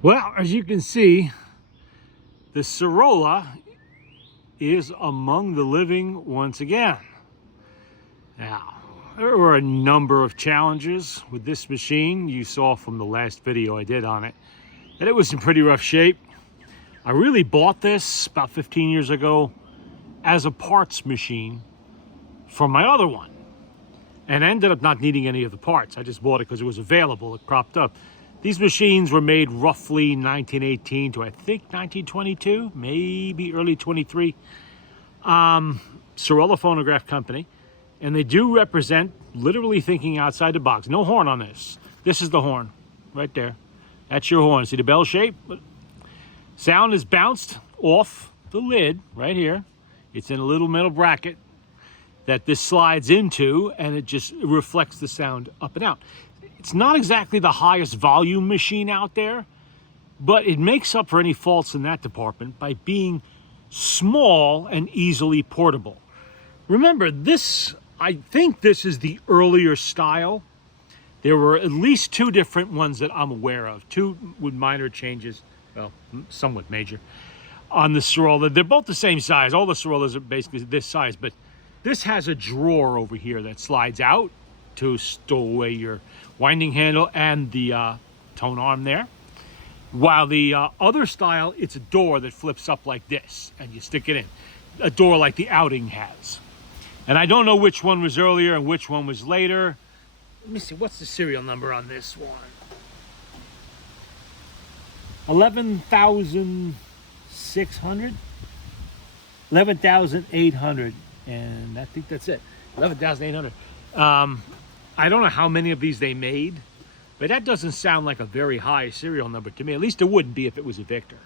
Well, as you can see, the Cirola is among the living once again. Now, there were a number of challenges with this machine. You saw from the last video I did on it that it was in pretty rough shape. I really bought this about 15 years ago as a parts machine from my other one, and I ended up not needing any of the parts. I just bought it because it was available. It cropped up. These machines were made roughly 1918 to I think 1922, maybe early 23. Cirola Phonograph Company, and they do represent literally thinking outside the box. No horn on this. This is the horn right there. That's your horn. See the bell shape? Sound is bounced off the lid right here. It's in a little metal bracket that this slides into, and it just reflects the sound up and out. It's not exactly the highest volume machine out there, but it makes up for any faults in that department by being small and easily portable. Remember, this, I think this is the earlier style. There were at least two different ones that I'm aware of, two with minor changes, well, somewhat major, on the Cirola. They're both the same size. All the Cirolas are basically this size, but this has a drawer over here that slides out to stow away your winding handle and the tone arm there. While the other style, it's a door that flips up like this and you stick it in. A door like the Outing has. And I don't know which one was earlier and which one was later. Let me see, what's the serial number on this one? 11,600? 11,800. And I think that's it. 11,800. I don't know how many of these they made, but that doesn't sound like a very high serial number to me. At least it wouldn't be if it was a Victor.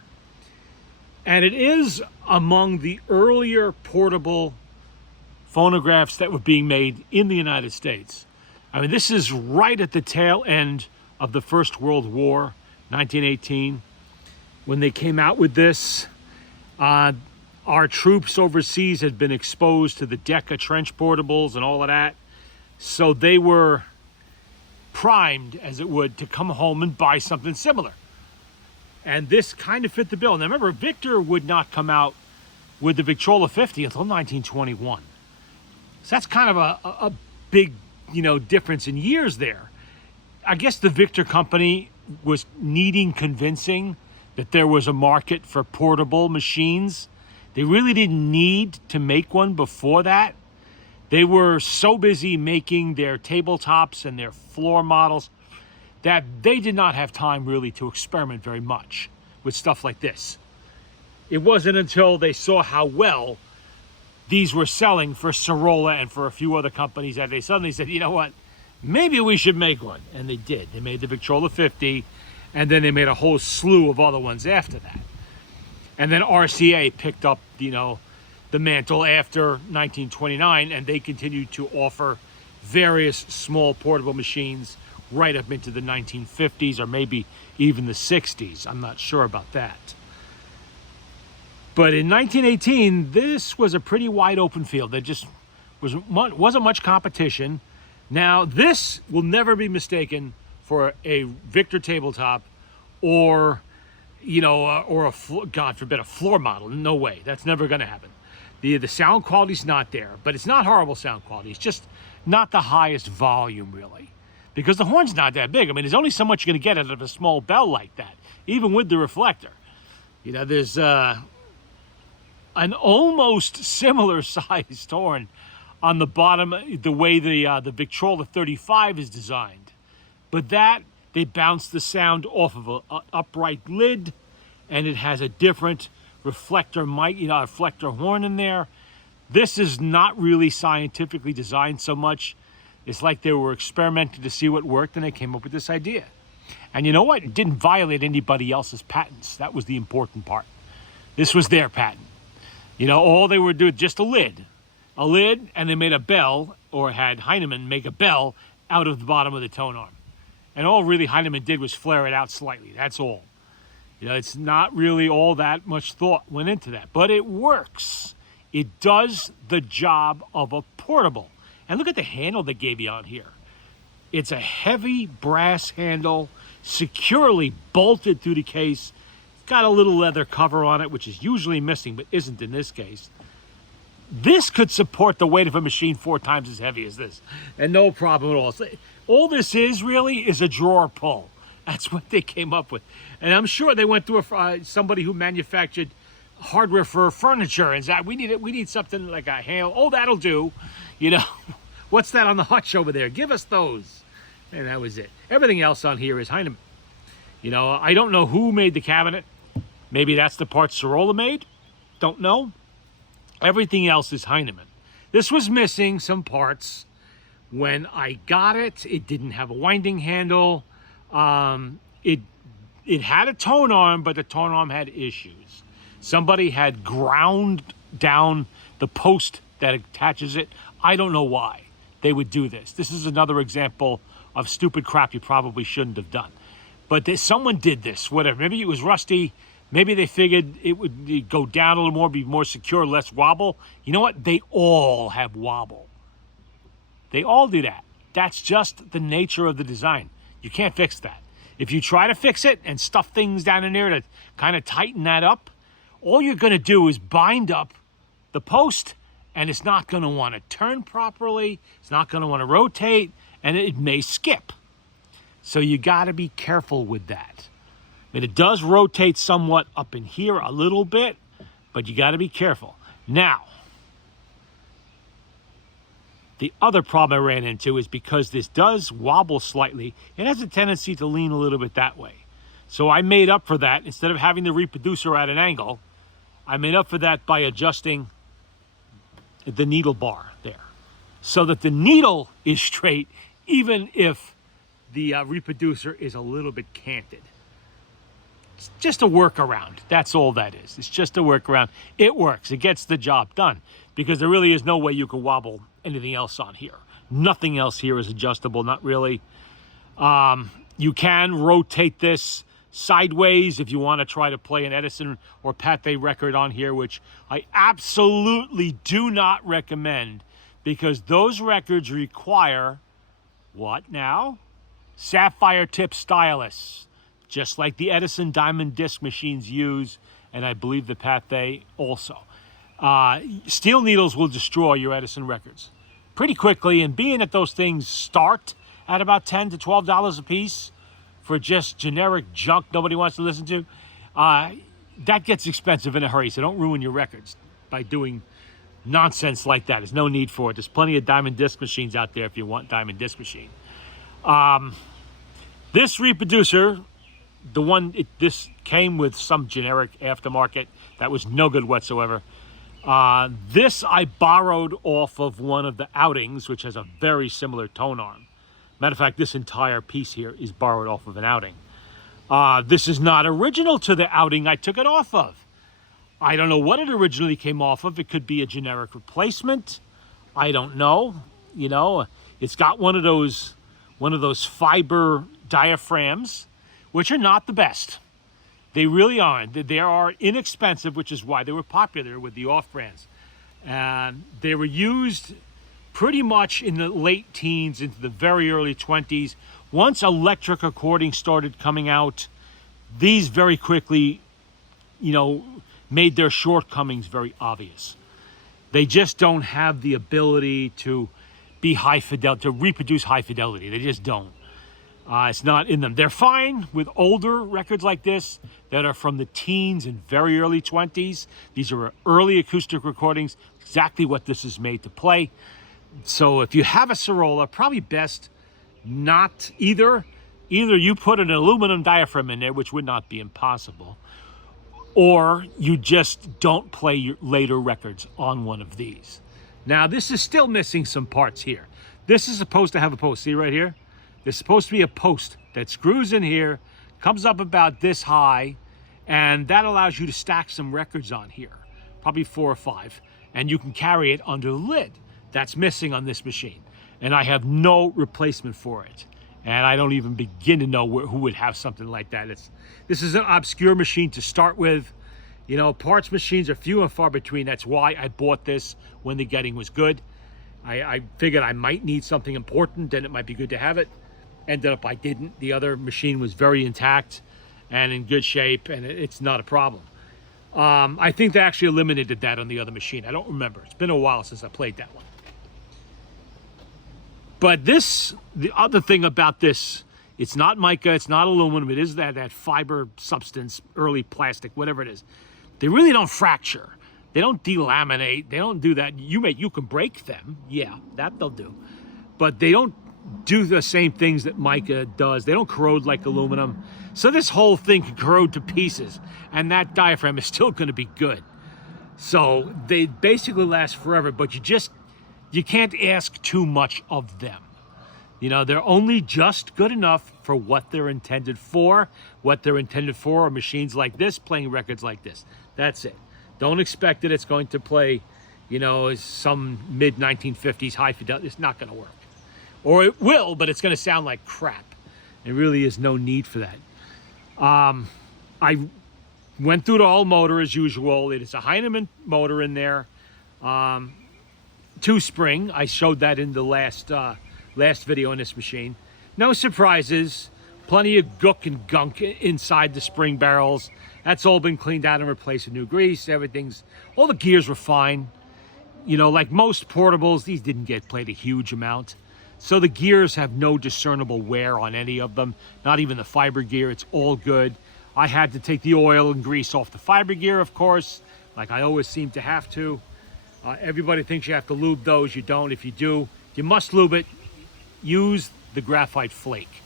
And it is among the earlier portable phonographs that were being made in the United States. I mean, this is right at the tail end of the First World War, 1918. When they came out with this, our troops overseas had been exposed to the Decca trench portables and all of that. So they were primed, as it would, to come home and buy something similar. And this kind of fit the bill. Now remember, Victor would not come out with the Victrola 50 until 1921. So that's kind of a big, difference in years there. I guess the Victor company was needing convincing that there was a market for portable machines. They really didn't need to make one before that. They were so busy making their tabletops and their floor models that they did not have time really to experiment very much with stuff like this. It wasn't until they saw how well these were selling for Cirola and for a few other companies that they suddenly said, you know what, maybe we should make one. And they did. They made the Victrola 50, and then they made a whole slew of other ones after that. And then RCA picked up, the mantle after 1929, and they continued to offer various small portable machines right up into the 1950s or maybe even the 60s. I'm not sure about that. But in 1918, this was a pretty wide open field. There just wasn't much competition. Now, this will never be mistaken for a Victor tabletop or, God forbid, a floor model. No way. That's never going to happen. The sound quality's not there, but it's not horrible sound quality. It's just not the highest volume, really, because the horn's not that big. I mean, there's only so much you're going to get out of a small bell like that, even with the reflector. There's an almost similar sized horn on the bottom, the way the Victrola 35 is designed, but that they bounce the sound off of an upright lid, and it has a different reflector mic, a reflector horn in there. This is not really scientifically designed so much. It's like they were experimenting to see what worked, and they came up with this idea. And you know what? It didn't violate anybody else's patents. That was the important part. This was their patent. All they were doing, just a lid, and they made a bell, or had Heinemann make a bell out of the bottom of the tone arm. And all really Heinemann did was flare it out slightly. That's all. It's not really all that much thought went into that, but it works. It does the job of a portable. And look at the handle they gave you on here. It's a heavy brass handle securely bolted through the case. Got a little leather cover on it, which is usually missing, but isn't in this case. This could support the weight of a machine 4 times as heavy as this, and no problem at all. So all this is really is a drawer pull. That's what they came up with. And I'm sure they went through somebody who manufactured hardware for furniture and said, we need something like a handle. Oh, that'll do. You know, what's that on the hutch over there? Give us those. And that was it. Everything else on here is Heinemann. You know, I don't know who made the cabinet. Maybe that's the part Cirola made. Don't know. Everything else is Heinemann. This was missing some parts. When I got it, it didn't have a winding handle. It had a tone arm, but the tone arm had issues. Somebody had ground down the post that attaches it. I don't know why they would do this. This is another example of stupid crap you probably shouldn't have done. But someone did this, whatever. Maybe it was rusty. Maybe they figured it would go down a little more, be more secure, less wobble. You know what? They all have wobble. They all do that. That's just the nature of the design. You can't fix that. If you try to fix it and stuff things down in there to kind of tighten that up, all you're going to do is bind up the post, and it's not going to want to turn properly. It's not going to want to rotate, and it may skip. So you got to be careful with that. I mean, it does rotate somewhat up in here a little bit, but you got to be careful. Now, the other problem I ran into is because this does wobble slightly, it has a tendency to lean a little bit that way. So I made up for that. Instead of having the reproducer at an angle, I made up for that by adjusting the needle bar there, so that the needle is straight, even if the reproducer is a little bit canted. It's just a workaround. That's all that is. It's just a workaround. It works. It gets the job done, because there really is no way you can wobble anything else on here. Nothing else here is adjustable, not really. You can rotate this sideways if you want to try to play an Edison or Pathé record on here, which I absolutely do not recommend, because those records require, what now? Sapphire tip stylus, just like the Edison diamond disc machines use, and I believe the Pathé also. Steel needles will destroy your Edison records pretty quickly, and being that those things start at about $10 to $12 a piece for just generic junk nobody wants to listen to, that gets expensive in a hurry. So don't ruin your records by doing nonsense like that. There's no need for it. There's plenty of diamond disc machines out there if you want diamond disc machine. This reproducer, this came with some generic aftermarket that was no good whatsoever. This I borrowed off of one of the outings, which has a very similar tone arm. Matter of fact, this entire piece here is borrowed off of an outing. This is not original to the outing I took it off of. I don't know what it originally came off of. It could be a generic replacement. I don't know. You know, it's got one of those fiber diaphragms, which are not the best. They really aren't. They are inexpensive, which is why they were popular with the off-brands. And they were used pretty much in the late teens into the very early 20s. Once electric recording started coming out, these very quickly, made their shortcomings very obvious. They just don't have the ability to be high fidelity, to reproduce high fidelity. They just don't. It's not in them. They're fine with older records like this that are from the teens and very early 20s. These are early acoustic recordings, exactly what this is made to play. So if you have a Cirola, probably best not either you put an aluminum diaphragm in there, which would not be impossible, or you just don't play your later records on one of these. Now, this is still missing some parts here. This is supposed to have a post. See right here? There's supposed to be a post that screws in here, comes up about this high, and that allows you to stack some records on here, probably 4 or 5, and you can carry it under the lid. That's missing on this machine, and I have no replacement for it. And I don't even begin to know who would have something like that. This is an obscure machine to start with. Parts machines are few and far between. That's why I bought this when the getting was good. I figured I might need something important, and it might be good to have it. Ended up I didn't. The other machine was very intact and in good shape, and it's not a problem. I think they actually eliminated that on the other machine. I don't remember. It's been a while since I played that one. But this, the other thing about this, it's not mica, it's not aluminum, it is that fiber substance, early plastic, whatever it is. They really don't fracture. They don't delaminate. They don't do that. You can break them. Yeah, that they'll do. But they don't do the same things that mica does. They don't corrode like aluminum. So this whole thing can corrode to pieces, and that diaphragm is still going to be good. So they basically last forever, but you can't ask too much of them. You know, they're only just good enough for what they're intended for. What they're intended for are machines like this, playing records like this. That's it. Don't expect that it's going to play, you know, some mid-1950s high fidelity. It's not going to work. Or it will, but it's going to sound like crap. There really is no need for that. I went through the whole motor as usual. It is a Heinemann motor in there. 2-spring. I showed that in the last video on this machine. No surprises. Plenty of gook and gunk inside the spring barrels. That's all been cleaned out and replaced with new grease. All the gears were fine. You know, like most portables, these didn't get played a huge amount. So the gears have no discernible wear on any of them. Not even the fiber gear, it's all good. I had to take the oil and grease off the fiber gear, of course, like I always seem to have to. Everybody thinks you have to lube those. You don't. If you do, you must lube it. Use the graphite flake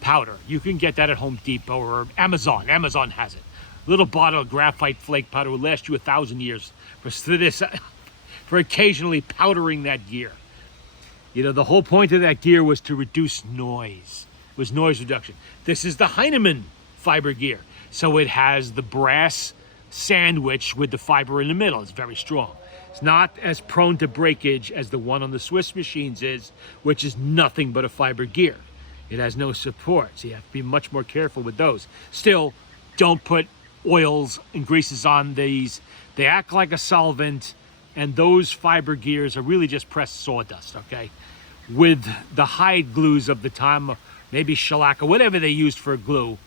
powder. You can get that at Home Depot or Amazon. Amazon has it. A little bottle of graphite flake powder will last you 1,000 years for occasionally powdering that gear. You know, the whole point of that gear was to reduce noise. It was noise reduction. This is the Heinemann fiber gear. So it has the brass sandwich with the fiber in the middle. It's very strong. It's not as prone to breakage as the one on the Swiss machines is, which is nothing but a fiber gear. It has no support, so you have to be much more careful with those. Still, don't put oils and greases on these. They act like a solvent, and those fiber gears are really just pressed sawdust, okay? With the hide glues of the time, maybe shellac or whatever they used for glue,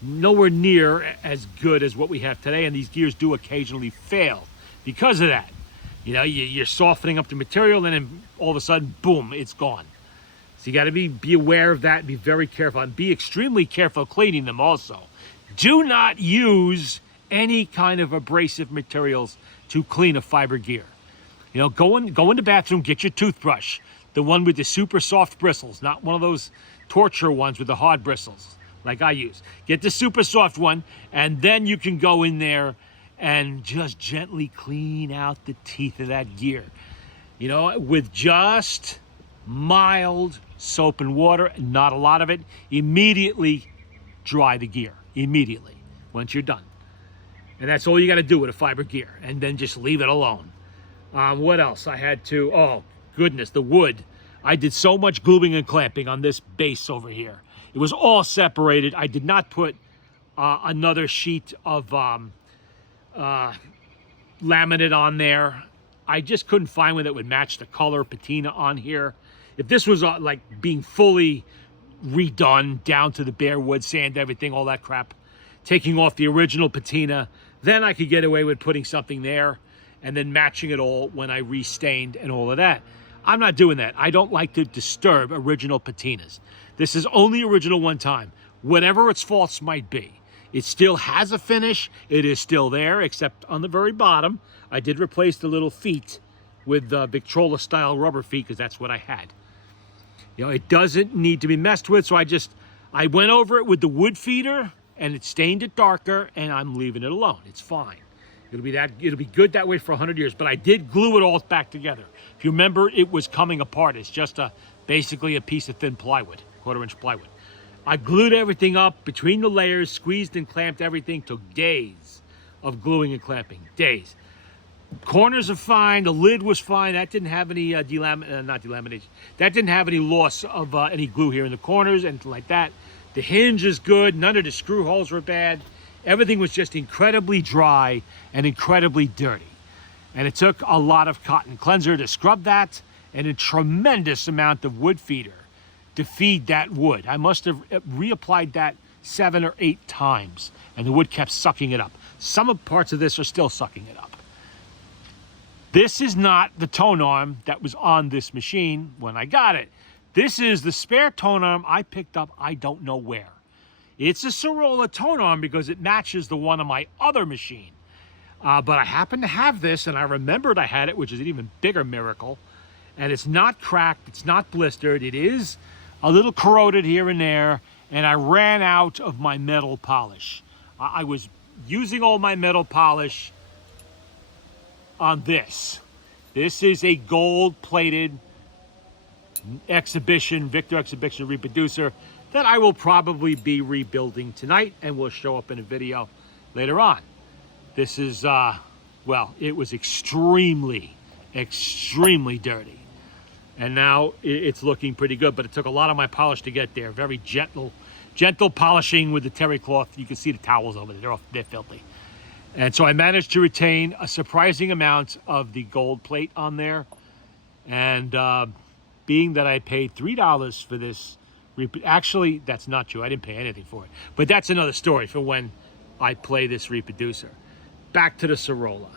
nowhere near as good as what we have today, and these gears do occasionally fail because of that. You know, you're softening up the material, and then all of a sudden, boom, it's gone. So you got to be aware of that and be very careful, and be extremely careful cleaning them also. Do not use any kind of abrasive materials to clean a fiber gear. You know, go in the bathroom, get your toothbrush, the one with the super soft bristles, not one of those torture ones with the hard bristles like I use. Get the super soft one, and then you can go in there and just gently clean out the teeth of that gear. You know, with just mild soap and water, not a lot of it. Immediately dry the gear, immediately, once you're done. And that's all you got to do with a fiber gear, and then just leave it alone. What else? I had to, oh goodness, the wood. I did so much gluing and clamping on this base over here. It was all separated. I did not put another sheet of laminate on there. I just couldn't find one that would match the color patina on here. If this was like being fully redone down to the bare wood, sand, everything, all that crap, taking off the original patina, then I could get away with putting something there and then matching it all when I restained and all of that. I'm not doing that. I don't like to disturb original patinas. This is only original one time. Whatever its faults might be, it still has a finish. It is still there, except on the very bottom. I did replace the little feet with Victrola style rubber feet, because that's what I had. You know, it doesn't need to be messed with, so I went over it with the wood feeder, and it stained it darker, and I'm leaving it alone. It's fine. It'll be good that way for 100 years, but I did glue it all back together. If you remember, it was coming apart. It's just basically a piece of thin plywood, 1/4-inch plywood. I glued everything up between the layers, squeezed and clamped everything. Took days of gluing and clamping, days. Corners are fine. The lid was fine. That didn't have any not delamination. That didn't have any loss of any glue here in the corners, anything like that. The hinge is good. None of the screw holes were bad. Everything was just incredibly dry and incredibly dirty. And it took a lot of cotton cleanser to scrub that, and a tremendous amount of wood feeder to feed that wood. I must have reapplied that 7 or 8 times, and the wood kept sucking it up. Some of parts of this are still sucking it up. This is not the tone arm that was on this machine when I got it. This is the spare tone arm I picked up I don't know where. It's a Cirola tone arm because it matches the one on my other machine. But I happen to have this, and I remembered I had it, which is an even bigger miracle. And it's not cracked, it's not blistered, it is a little corroded here and there, and I ran out of my metal polish. I was using all my metal polish on this. This is a gold-plated Victor Exhibition reproducer that I will probably be rebuilding tonight and will show up in a video later on. This is, well, it was extremely dirty. And now it's looking pretty good, but it took a lot of my polish to get there. Very gentle polishing with the terry cloth. You can see the towels over there, they're filthy. And so I managed to retain a surprising amount of the gold plate on there. And being that I paid $3 for this, actually, that's not true. I didn't pay anything for it. But that's another story for when I play this reproducer. Back to the Cirola.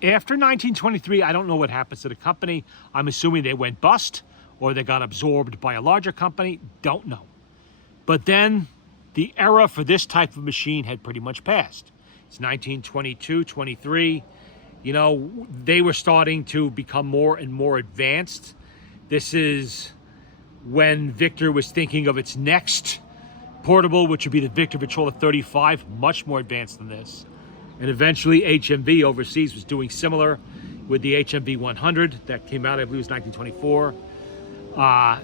After 1923, I don't know what happens to the company. I'm assuming they went bust or they got absorbed by a larger company. Don't know. But then the era for this type of machine had pretty much passed. It's 1922, 23. You know, they were starting to become more and more advanced. This is when Victor was thinking of its next portable, which would be the Victor Victrola 35, much more advanced than this. And eventually HMV overseas was doing similar with the HMV 100 that came out, I believe it was 1924.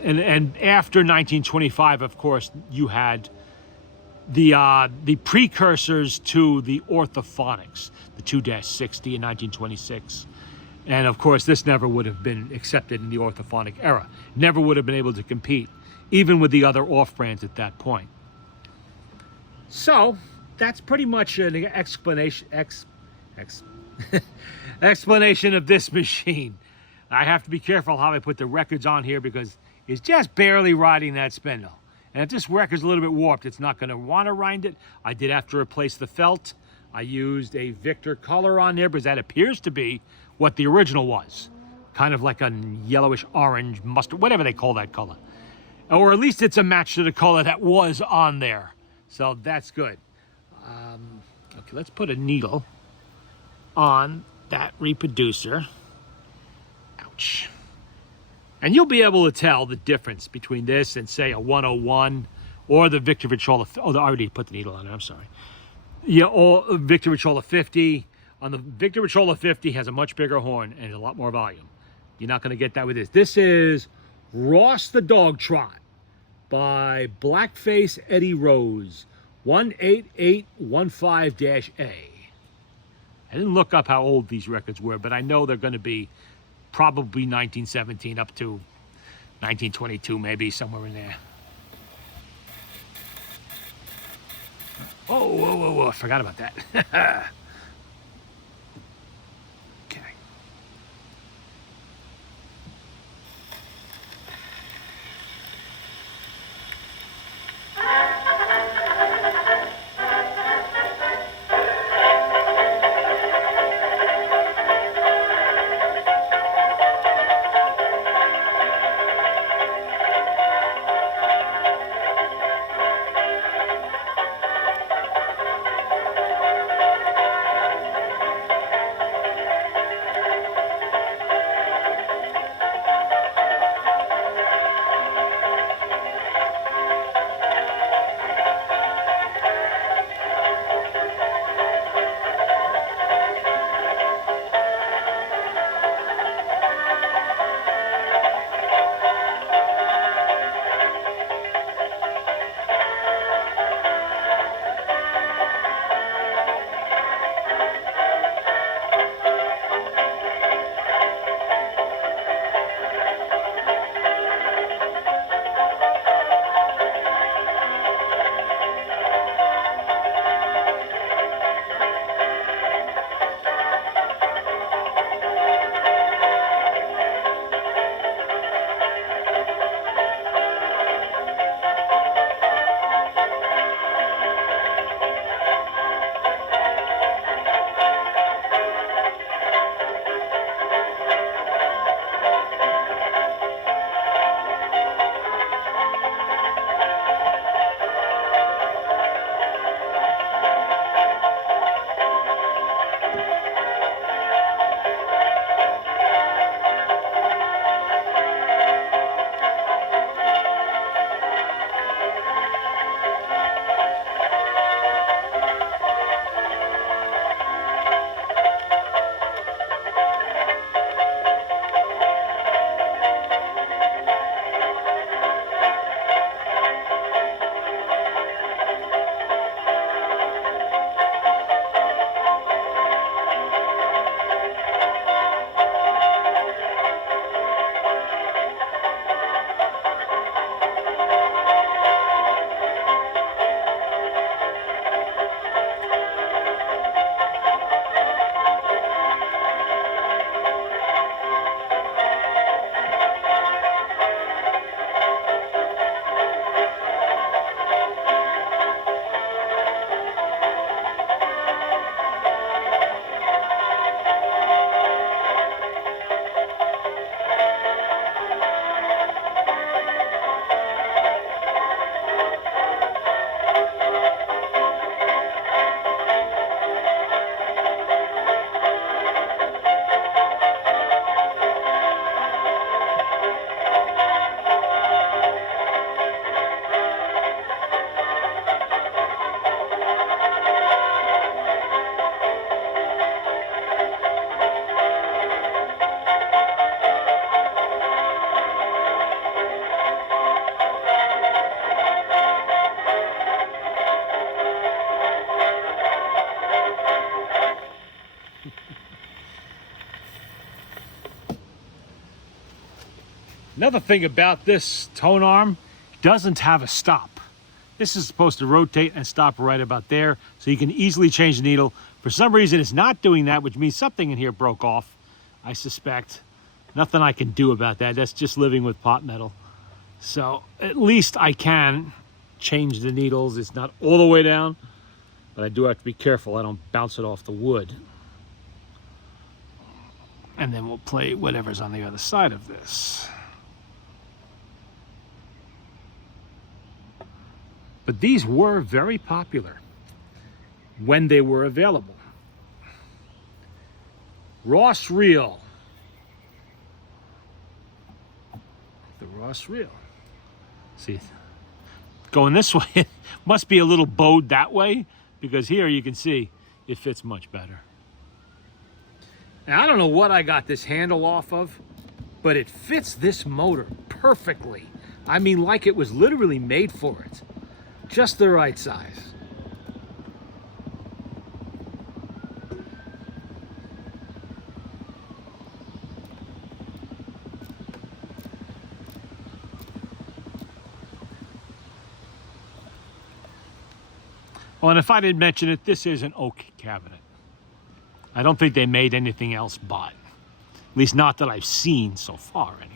And after 1925, of course, you had the precursors to the orthophonics, the 2-60 in 1926. And of course, this never would have been accepted in the orthophonic era. Never would have been able to compete, even with the other off-brands at that point. So that's pretty much an explanation of this machine. I have to be careful how I put the records on here because it's just barely riding that spindle. And if this record's a little bit warped, it's not going to want to rind it. I did have to replace the felt. I used a Victor color on there because that appears to be what the original was. Kind of like a yellowish orange mustard, whatever they call that color. Or at least it's a match to the color that was on there. So that's good. Okay, let's put a needle on that reproducer. Ouch. And you'll be able to tell the difference between this and, say, a 101 or the Victor Victrola. Oh, I already put the needle on it. I'm sorry. Yeah, or Victor Victrola 50. On the Victor Victrola 50 has a much bigger horn and a lot more volume. You're not going to get that with this. This is Ross the Dog Trot by Blackface Eddie Rose, 18815-A. I didn't look up how old these records were, but I know they're going to be probably 1917 up to 1922, maybe somewhere in there. Oh, whoa, whoa, whoa, I forgot about that. Okay. Another thing about this tone arm, doesn't have a stop. This is supposed to rotate and stop right about there, so you can easily change the needle. For some reason, it's not doing that, which means something in here broke off, I suspect. Nothing I can do about that. That's just living with pot metal. So at least I can change the needles. It's not all the way down, but I do have to be careful I don't bounce it off the wood. And then we'll play whatever's on the other side of this. But these were very popular when they were available. Ross reel. The Ross reel. See, going this way, it must be a little bowed that way, because here you can see it fits much better. Now, I don't know what I got this handle off of, but it fits this motor perfectly. I mean, like it was literally made for it. Just the right size. Oh, and if I didn't mention it, this is an oak cabinet. I don't think they made anything else but. At least not that I've seen so far, anyway.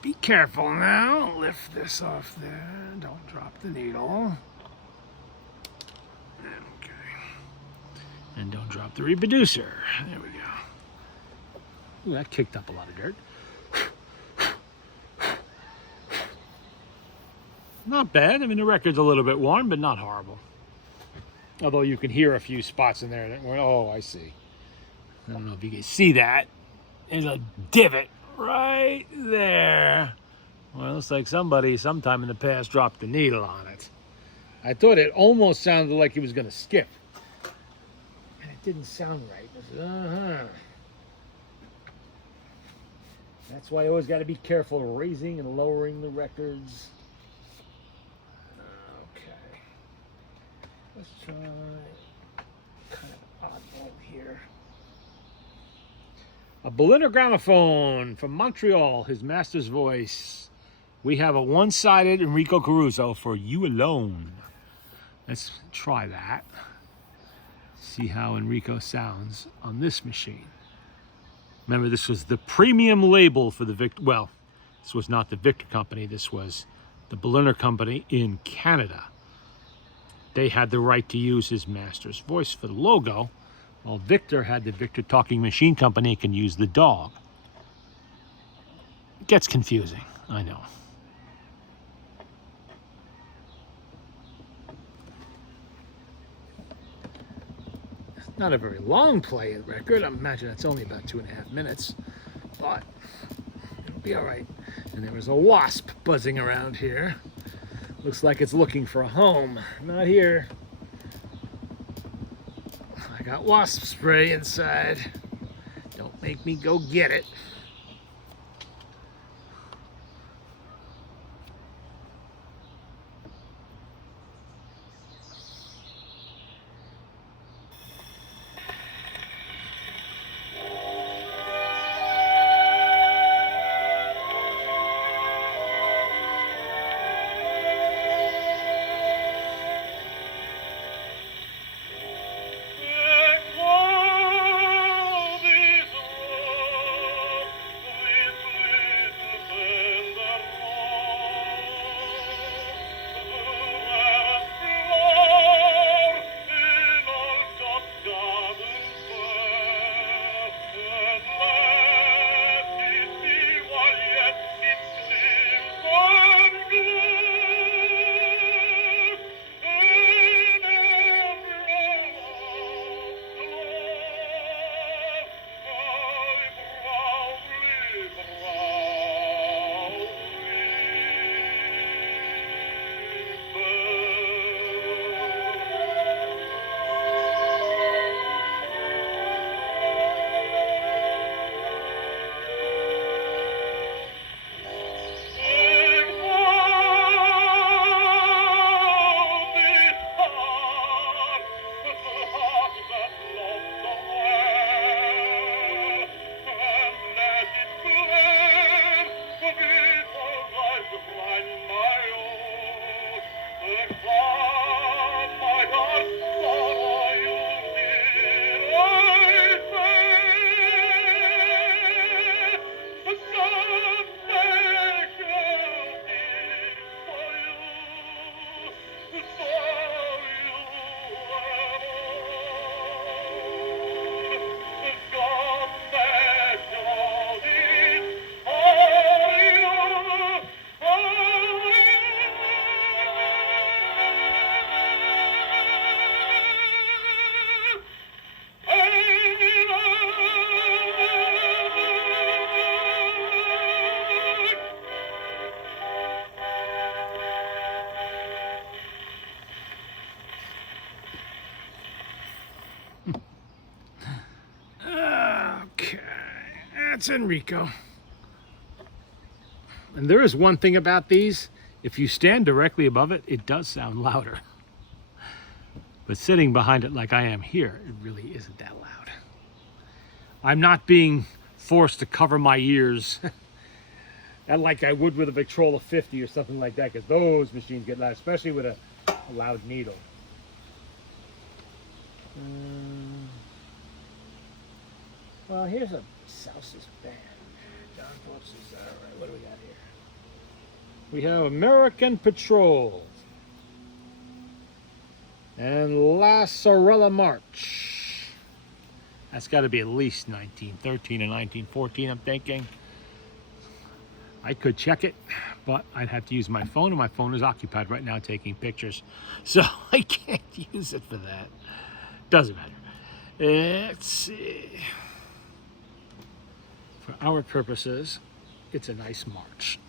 Be careful now. Lift this off there. Don't drop the needle. Okay. And don't drop the reproducer. There we go. Ooh, that kicked up a lot of dirt. Not bad. I mean, the record's a little bit worn, but not horrible. Although you can hear a few spots in there that went, oh, I see. I don't know if you can see that. There's a divot right there. Well, it looks like somebody sometime in the past dropped the needle on it. I thought it almost sounded like he was going to skip. And it didn't sound right. Uh-huh. That's why you always got to be careful raising and lowering the records. Okay. Let's try kind of oddball here. A Berliner gramophone from Montreal, his master's voice. We have a one-sided Enrico Caruso for You Alone. Let's try that. See how Enrico sounds on this machine. Remember, this was the premium label for the Victor. Well, this was not the Victor company. This was the Berliner company in Canada. They had the right to use his master's voice for the logo, while Victor had the Victor Talking Machine Company can use the dog. It gets confusing, I know. Not a very long play record. I imagine it's only about 2.5 minutes, but it'll be all right. And there was a wasp buzzing around here. Looks like it's looking for a home. Not here. I got wasp spray inside. Don't make me go get it. Okay, that's Enrico. And there is one thing about these, if you stand directly above it, it does sound louder. But sitting behind it like I am here, it really isn't that loud. I'm not being forced to cover my ears like I would with a Victrola 50 or something like that, because those machines get loud, especially with a loud needle. Well, here's a Sousa's band. John Phillips is, all right, what do we got here? We have American Patrol and La Cirola March. That's got to be at least 1913 and 1914, I'm thinking. I could check it, but I'd have to use my phone, and my phone is occupied right now taking pictures. So I can't use it for that. Doesn't matter. Let's see. For our purposes, it's a nice march.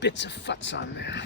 bits of futz on there.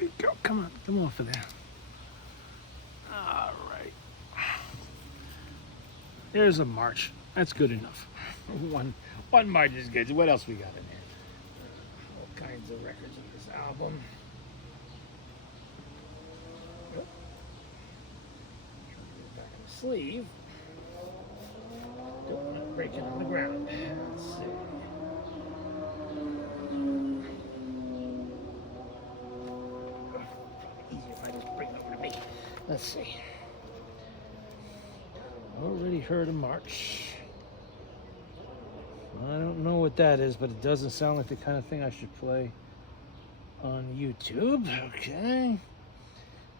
we go. Come on, come off of there. All right. There's a march. That's good enough. One march is good. What else we got in there? All kinds of records on this album. Back in the sleeve. Don't want to break it on the ground. Let's see. Easier if I just bring it over to me. Let's see. Already heard a march. I don't know what that is, but it doesn't sound like the kind of thing I should play on YouTube. Okay.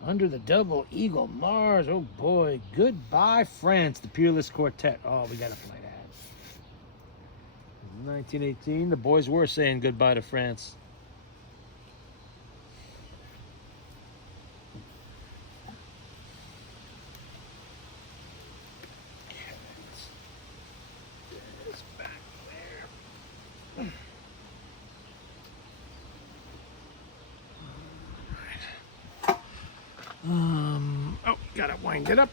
Under the Double Eagle Mars. Oh boy. Goodbye, France. The Peerless Quartet. Oh, we got to play that. 1918. The boys were saying goodbye to France. Gotta wind it up.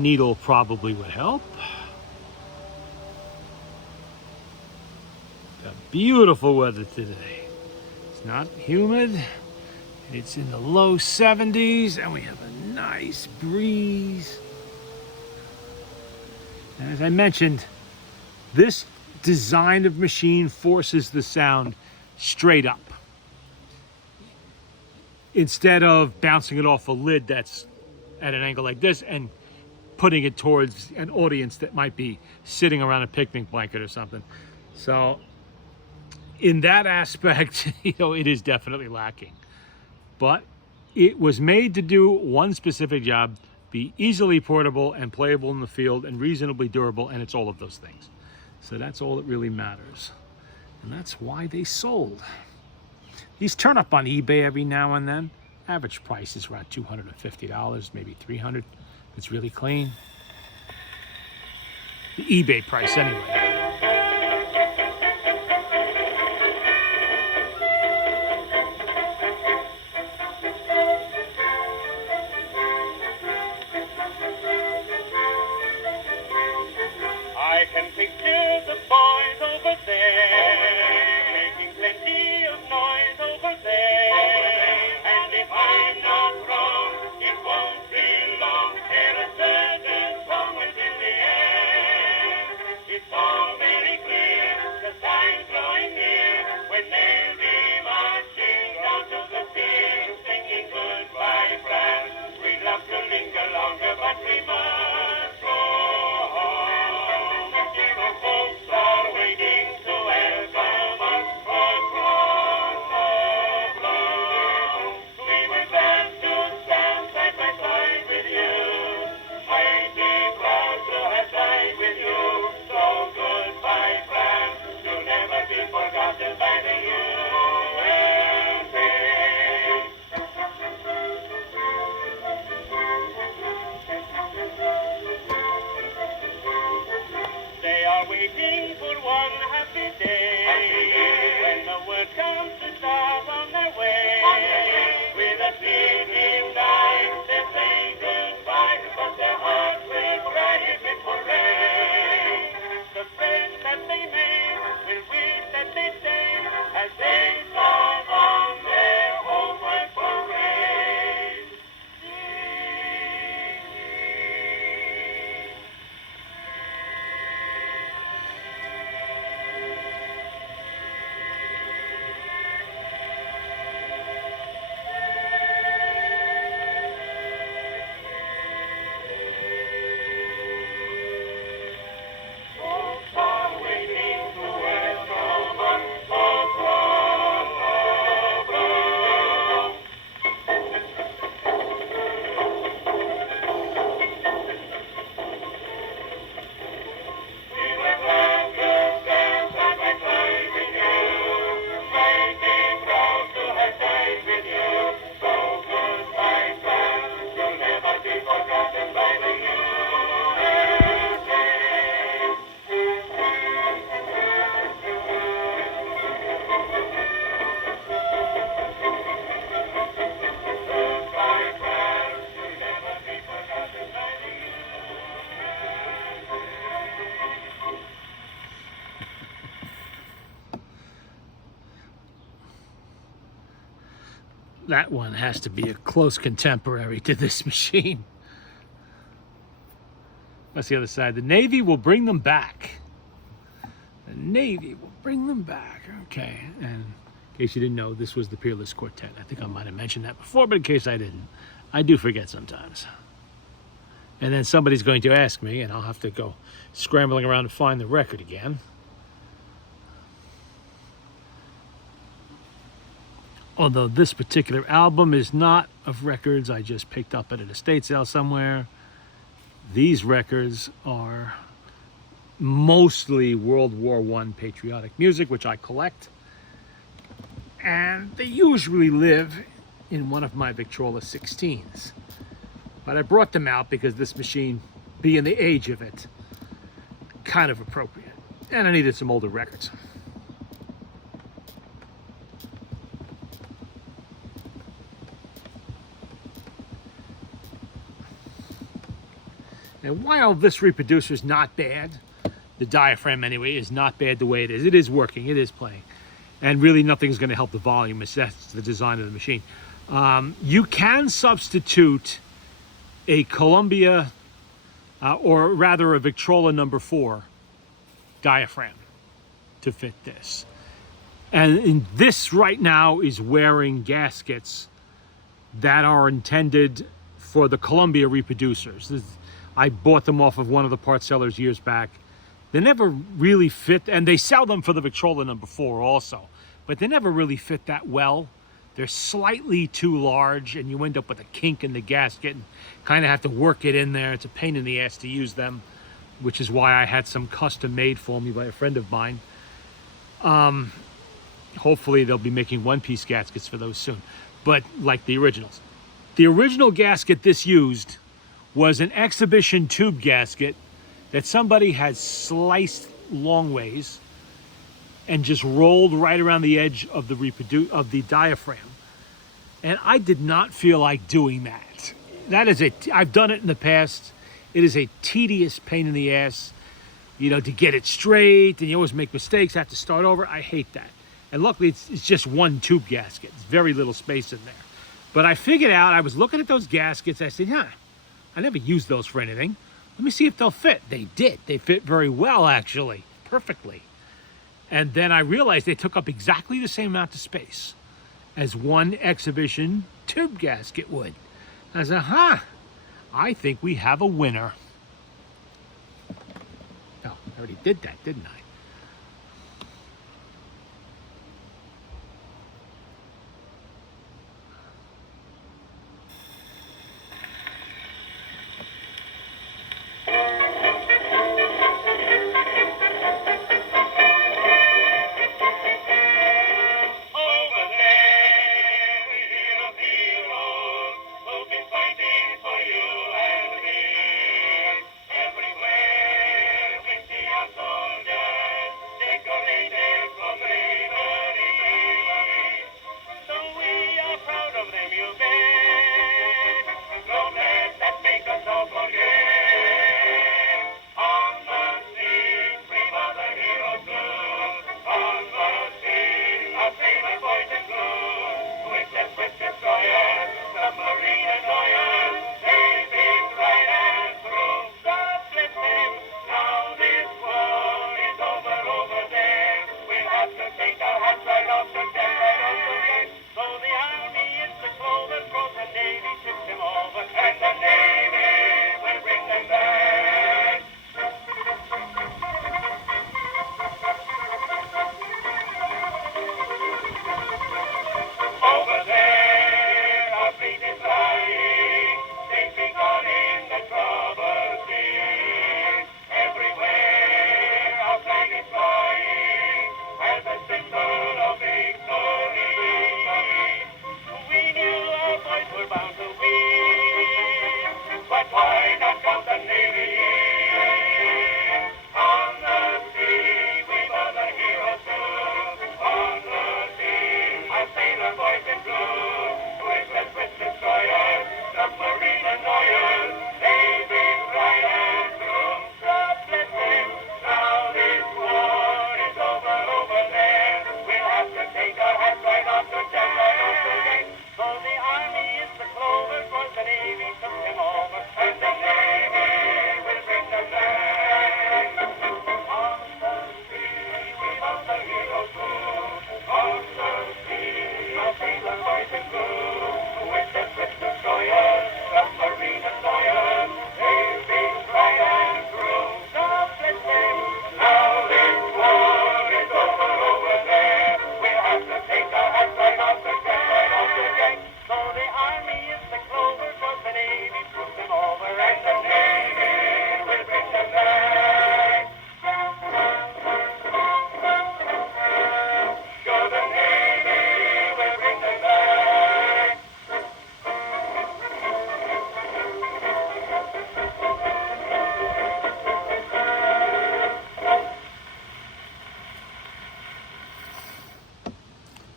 needle probably would help. Got beautiful weather today. It's not humid. It's in the low 70s and we have a nice breeze. And as I mentioned, this design of machine forces the sound straight up, instead of bouncing it off a lid that's at an angle like this and putting it towards an audience that might be sitting around a picnic blanket or something. So in that aspect, it is definitely lacking. But it was made to do one specific job, be easily portable and playable in the field and reasonably durable, and it's all of those things. So that's all that really matters. And that's why they sold. These turn up on eBay every now and then. Average price is around $250, maybe $300 if it's really clean. The eBay price anyway. I can picture the boys over there making plenty of noise over there. And if I'm not wrong, it won't be long ere a certain song is in the air. It's all very clear, the time's drawing near when they'll be marching down to the field, singing goodbye, France. We'd love to linger longer, but we must go home. Folks are waiting to welcome us across the globe. We were glad to stand side by side with you, mighty proud to have died with you. So goodbye, France, you'll never be forgotten by the USA. They are waiting for one happy day when the word comes to start on their way. With a gleaming eye, they say goodbye, but their hearts will cry with hooray. The friends that they made will wish that they stayed as they start on their homeward parade. Folks are waiting to welcome us across the globe. We were glad to stand side by side with you, mighty proud to have died with you. So goodbye, France, you'll never be forgotten by the USA. Goodbye, France, you'll never be forgotten by the That one has to be a close contemporary to this machine. That's the other side. The Navy will bring them back. The Navy will bring them back. Okay. And in case you didn't know, this was the Peerless Quartet. I think I might have mentioned that before, but in case I didn't, I do forget sometimes. And then somebody's going to ask me, and I'll have to go scrambling around to find the record again. Although this particular album is not of records I just picked up at an estate sale somewhere. These records are mostly World War I patriotic music, which I collect. And they usually live in one of my Victrola 16s. But I brought them out because this machine, being the age of it, kind of appropriate. And I needed some older records. And while this reproducer is not bad, the diaphragm anyway is not bad the way it is. It is working, it is playing. And really nothing's gonna help the volume, that's the design of the machine. You can substitute a Columbia, or rather a Victrola number 4 diaphragm to fit this. And this right now is wearing gaskets that are intended for the Columbia reproducers. I bought them off of one of the part sellers years back. They never really fit, and they sell them for the Victrola number 4 also, but they never really fit that well. They're slightly too large, and you end up with a kink in the gasket and kind of have to work it in there. It's a pain in the ass to use them, which is why I had some custom made for me by a friend of mine. Hopefully they'll be making one-piece gaskets for those soon, but like the originals. The original gasket this used was an exhibition tube gasket that somebody had sliced long ways and just rolled right around the edge of the diaphragm. And I did not feel like doing that. I've done it in the past. It is a tedious pain in the ass, to get it straight, and you always make mistakes, have to start over. I hate that. And luckily it's just one tube gasket. It's very little space in there. But I figured out, I was looking at those gaskets, I said, I never used those for anything. Let me see if they'll fit. They did. They fit very well, actually. Perfectly. And then I realized they took up exactly the same amount of space as one exhibition tube gasket would. I said, I think we have a winner. Oh, I already did that, didn't I?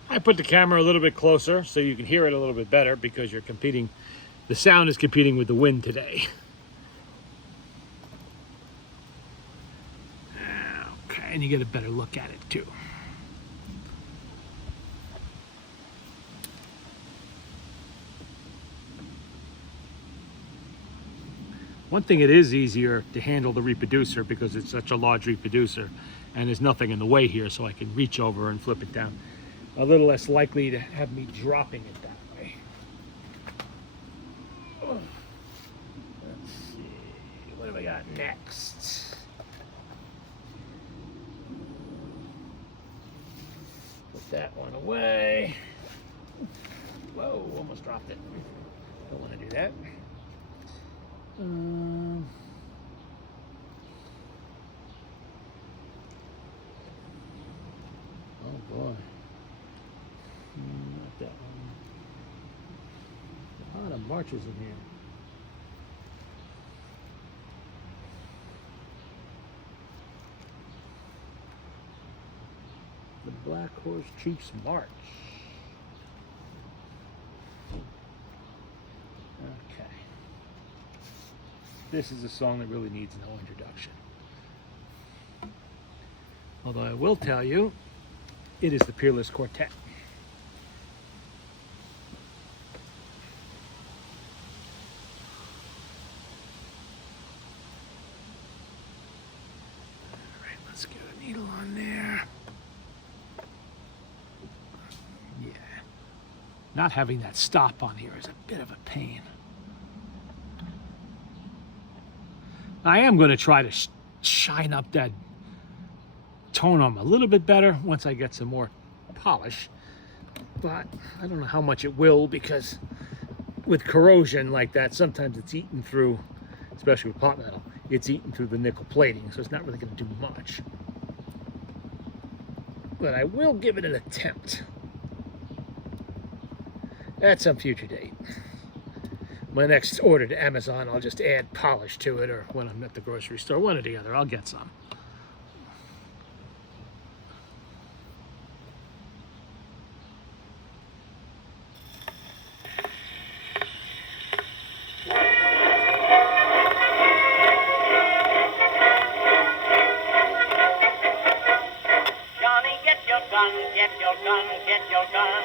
I put the camera a little bit closer so you can hear it a little bit better because the sound is competing with the wind today. you get a better look at it too. One thing, it is easier to handle the reproducer because it's such a large reproducer and there's nothing in the way here, so I can reach over and flip it down. A little less likely to have me dropping it that way. Let's see, what do we got next? Put that one away. Whoa, almost dropped it. Don't want to do that. Oh boy. Not that one. A lot of marches in here. The Black Horse Troops March. Okay. This is a song that really needs no introduction. Although I will tell you, it is the Peerless Quartet. All right, let's get a needle on there. Yeah. Not having that stop on here is a bit of a pain. I am going to try to shine up that tone arm a little bit better once I get some more polish, but I don't know how much it will, because with corrosion like that, sometimes it's eaten through, especially with pot metal, it's eaten through the nickel plating, so it's not really going to do much. But I will give it an attempt at some future date. My next order to Amazon, I'll just add polish to it, or when I'm at the grocery store, one or the other, I'll get some. Johnny, get your gun, get your gun, get your gun.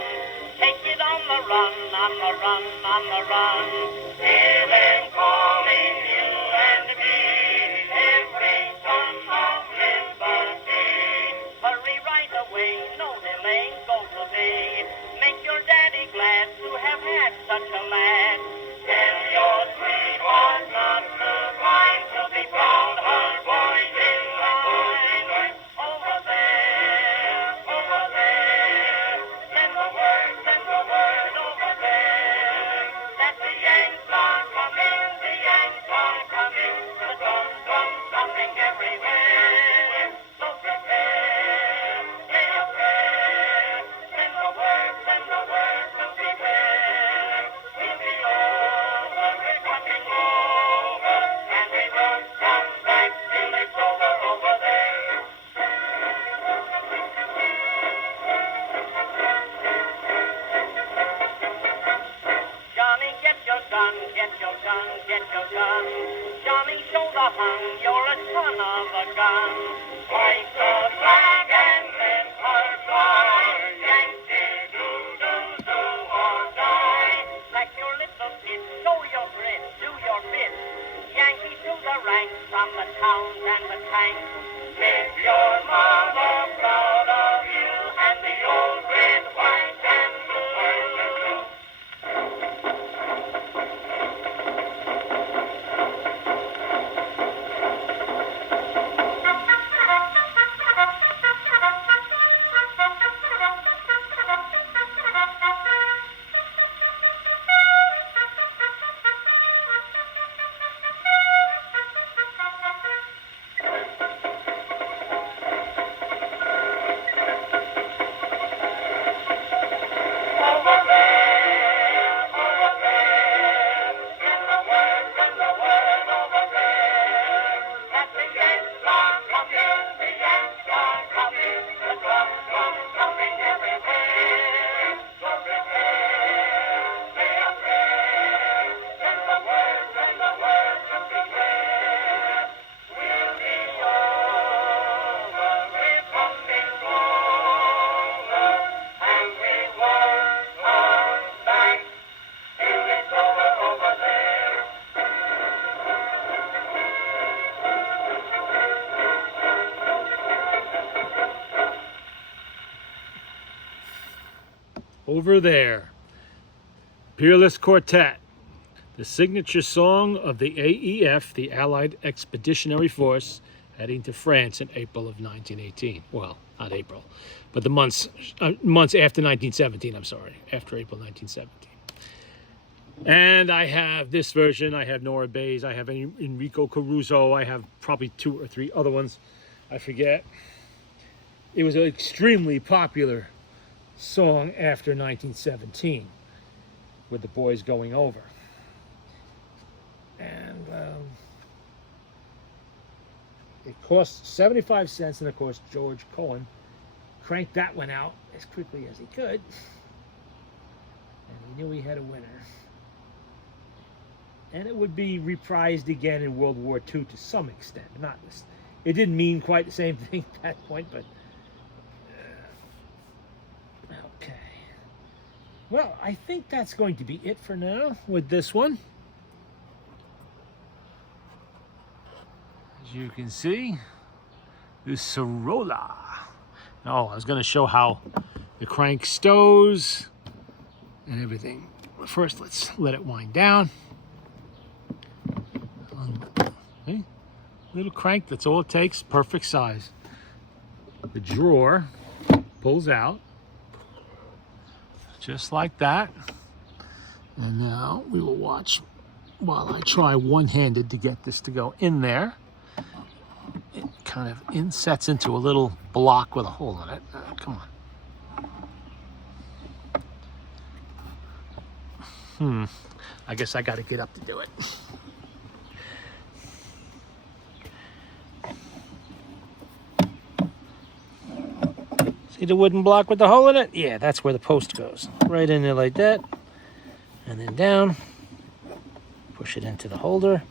Take it on the run, on the run, on the run. Hear him calling you and me, every son of liberty. Hurry right away, no delay, go today. Make your daddy glad to have had such a lad. Tell your sweetheart not to mind, to be proud, her boys in line. Over there, over there. Send the word over there. That the Yanks are coming, the Yanks are coming. The drums thumping everywhere. So prepare, say a prayer. Send the word to beware. We'll be over, we're coming over, and we won't come back till it's over there. Johnny, get your gun, get your gun, get your gun. Johnny, show the hung, you're a son of a gun. Fight the flag and let her fly. Yankee, do or die. Like your little kid, show your grit, do your bit. Yankee to the ranks, from the towns and the tanks. Make your mama proud of you, and the old red, white, and blue. over there. Peerless Quartet, the signature song of the AEF, the Allied Expeditionary Force, heading to France in April of 1918. Well, not April, but the months after 1917, I'm sorry, after April 1917. And I have this version, I have Nora Bayes, I have Enrico Caruso, I have probably 2 or 3 other ones, I forget. It was an extremely popular song after 1917, with the boys going over. And it cost 75 cents, and of course George Cohen cranked that one out as quickly as he could, and he knew he had a winner. And it would be reprised again in World War II to some extent. Not this, it didn't mean quite the same thing at that point, but okay. Well, I think that's going to be it for now with this one. As you can see, the Cirola. Oh, I was going to show how the crank stows and everything. First, let's let it wind down. Okay. Little crank, that's all it takes, perfect size. The drawer pulls out, just like that. And now we will watch while I try one-handed to get this to go in there. It kind of insets into a little block with a hole in it. Come on. I guess I got to get up to do it. See the wooden block with the hole in it? Yeah, that's where the post goes. Right in there like that. And then down. Push it into the holder.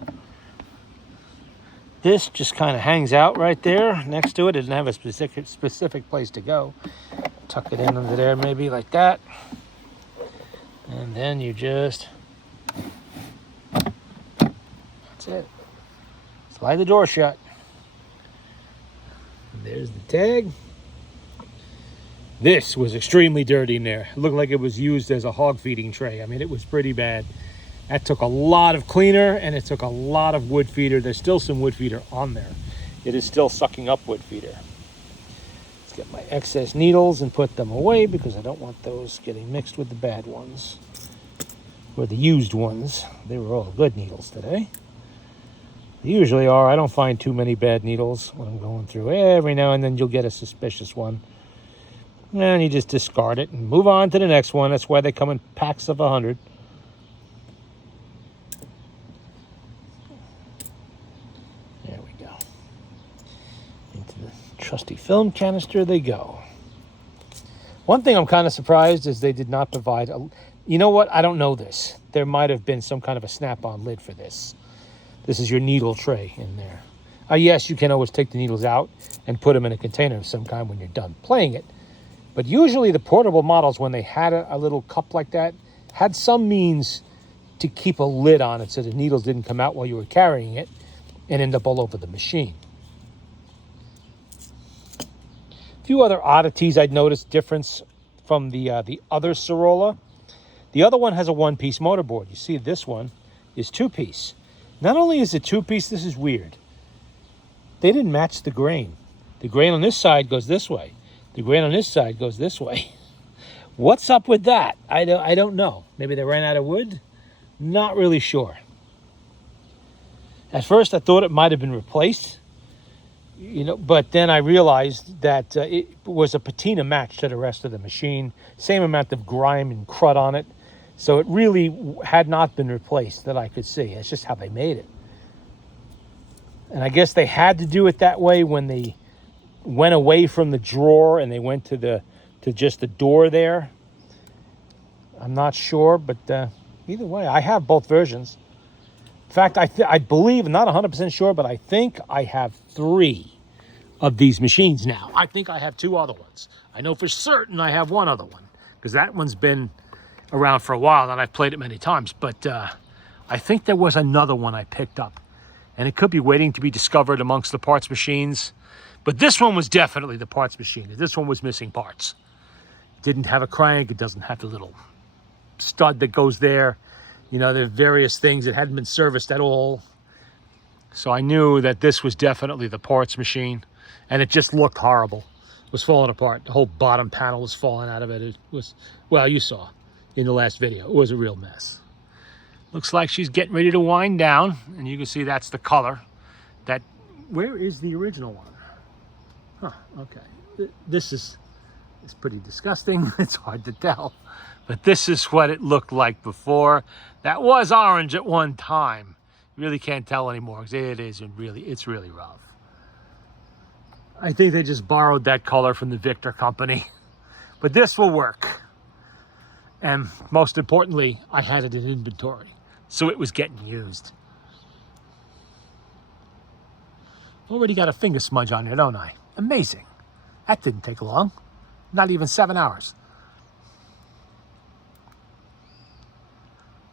This just kind of hangs out right there next to it. It doesn't have a specific place to go. Tuck it in under there maybe like that. And then you just... That's it. Slide the door shut. And there's the tag. This was extremely dirty in there. It looked like it was used as a hog feeding tray. I mean, it was pretty bad. That took a lot of cleaner, and it took a lot of wood feeder. There's still some wood feeder on there. It is still sucking up wood feeder. Let's get my excess needles and put them away because I don't want those getting mixed with the bad ones. Or the used ones. They were all good needles today. They usually are. I don't find too many bad needles when I'm going through. Every now and then you'll get a suspicious one. And you just discard it and move on to the next one. That's why they come in packs of 100. There we go. Into the trusty film canister they go. One thing I'm kind of surprised is they did not provide a... You know what? I don't know this. There might have been some kind of a snap-on lid for this. This is your needle tray in there. Yes, you can always take the needles out and put them in a container of some kind when you're done playing it. But usually the portable models, when they had a little cup like that, had some means to keep a lid on it so the needles didn't come out while you were carrying it and end up all over the machine. A few other oddities I'd noticed difference from the other Cirola. The other one has a one-piece motorboard. You see this one is two-piece. Not only is it two-piece, this is weird. They didn't match the grain. The grain on this side goes this way. The grain on this side goes this way. What's up with that? I don't know. Maybe they ran out of wood? Not really sure. At first, I thought it might have been replaced, but then I realized that it was a patina match to the rest of the machine. Same amount of grime and crud on it. So it really had not been replaced that I could see. It's just how they made it. And I guess they had to do it that way when they went away from the drawer and they went to just the door there. I'm not sure, but either way, I have both versions. In fact, I believe, not 100% sure, but I think I have 3 of these machines now. I think I have 2 other ones. I know for certain I have 1 other one because that one's been around for a while and I've played it many times. But I think there was another one I picked up, and it could be waiting to be discovered amongst the parts machines. But this one was definitely the parts machine. This one was missing parts. It didn't have a crank. It doesn't have the little stud that goes there. You know, there are various things that hadn't been serviced at all. So I knew that this was definitely the parts machine, and it just looked horrible. It was falling apart. The whole bottom panel was falling out of it. It was, well, you saw in the last video, it was a real mess. Looks like she's getting ready to wind down, and you can see that's the color. That, where is the original one? Huh, okay. This is, it's pretty disgusting. It's hard to tell, but this is what it looked like before. That was orange at one time. You really can't tell anymore because it's really rough. I think they just borrowed that color from the Victor company, but this will work. And most importantly, I had it in inventory, so it was getting used. Already got a finger smudge on there, don't I? Amazing. That didn't take long. Not even 7 hours.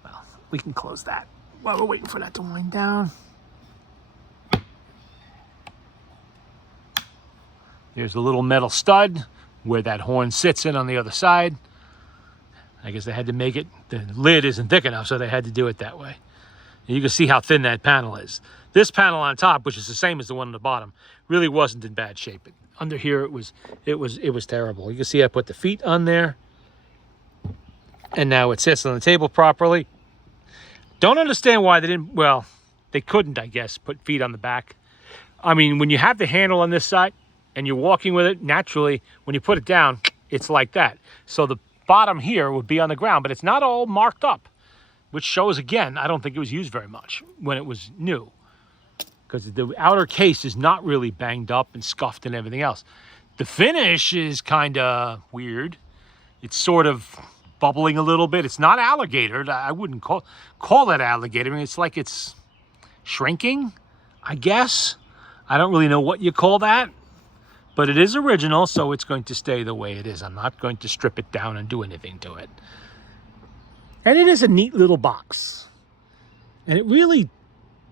Well, we can close that while we're waiting for that to wind down. There's a little metal stud where that horn sits in on the other side. I guess they had to make it, the lid isn't thick enough, so they had to do it that way. And you can see how thin that panel is. This panel on top, which is the same as the one on the bottom, really wasn't in bad shape. Under here, it was terrible. You can see I put the feet on there, and now it sits on the table properly. Don't understand why they didn't, well, they couldn't, I guess, put feet on the back. I mean, when you have the handle on this side and you're walking with it, naturally, when you put it down, it's like that. So the bottom here would be on the ground, but it's not all marked up, which shows, again, I don't think it was used very much when it was new, because the outer case is not really banged up and scuffed and everything else. The finish is kind of weird. It's sort of bubbling a little bit. It's not alligator. I wouldn't call it alligator. I mean, it's like it's shrinking, I guess. I don't really know what you call that, but it is original, so it's going to stay the way it is. I'm not going to strip it down and do anything to it. And it is a neat little box. And it really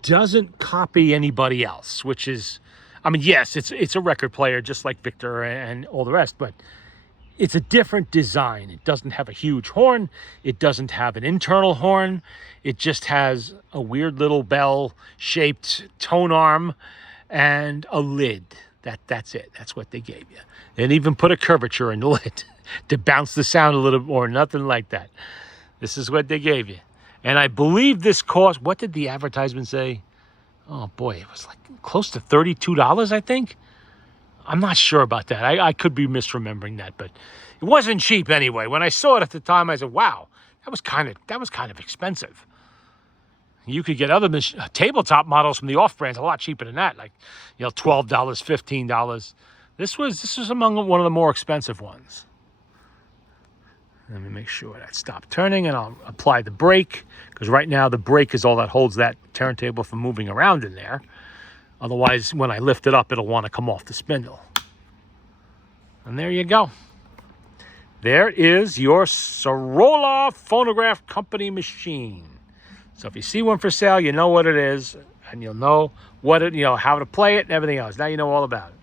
doesn't copy anybody else, which is, I mean, yes, it's a record player just like Victor and all the rest, but it's a different design. It doesn't have a huge horn. It doesn't have an internal horn. It just has a weird little bell-shaped tone arm and a lid. That's it. That's what they gave you. They didn't even put a curvature in the lid to bounce the sound a little more, nothing like that. This is what they gave you. And I believe this cost, what did the advertisement say? Oh boy, it was like close to $32, I think. I'm not sure about that. I could be misremembering that, but it wasn't cheap anyway. When I saw it at the time, I said, wow, that was kind of expensive. You could get other tabletop models from the off-brands a lot cheaper than that, like, you know, $12, $15. This was among one of the more expensive ones. Let me make sure that stopped turning, and I'll apply the brake, because right now the brake is all that holds that turntable from moving around in there. Otherwise, when I lift it up, it'll want to come off the spindle. And there you go. There is your Cirola Phonograph Company machine. So if you see one for sale, you know what it is, and you'll know what it, you know, how to play it and everything else. Now you know all about it.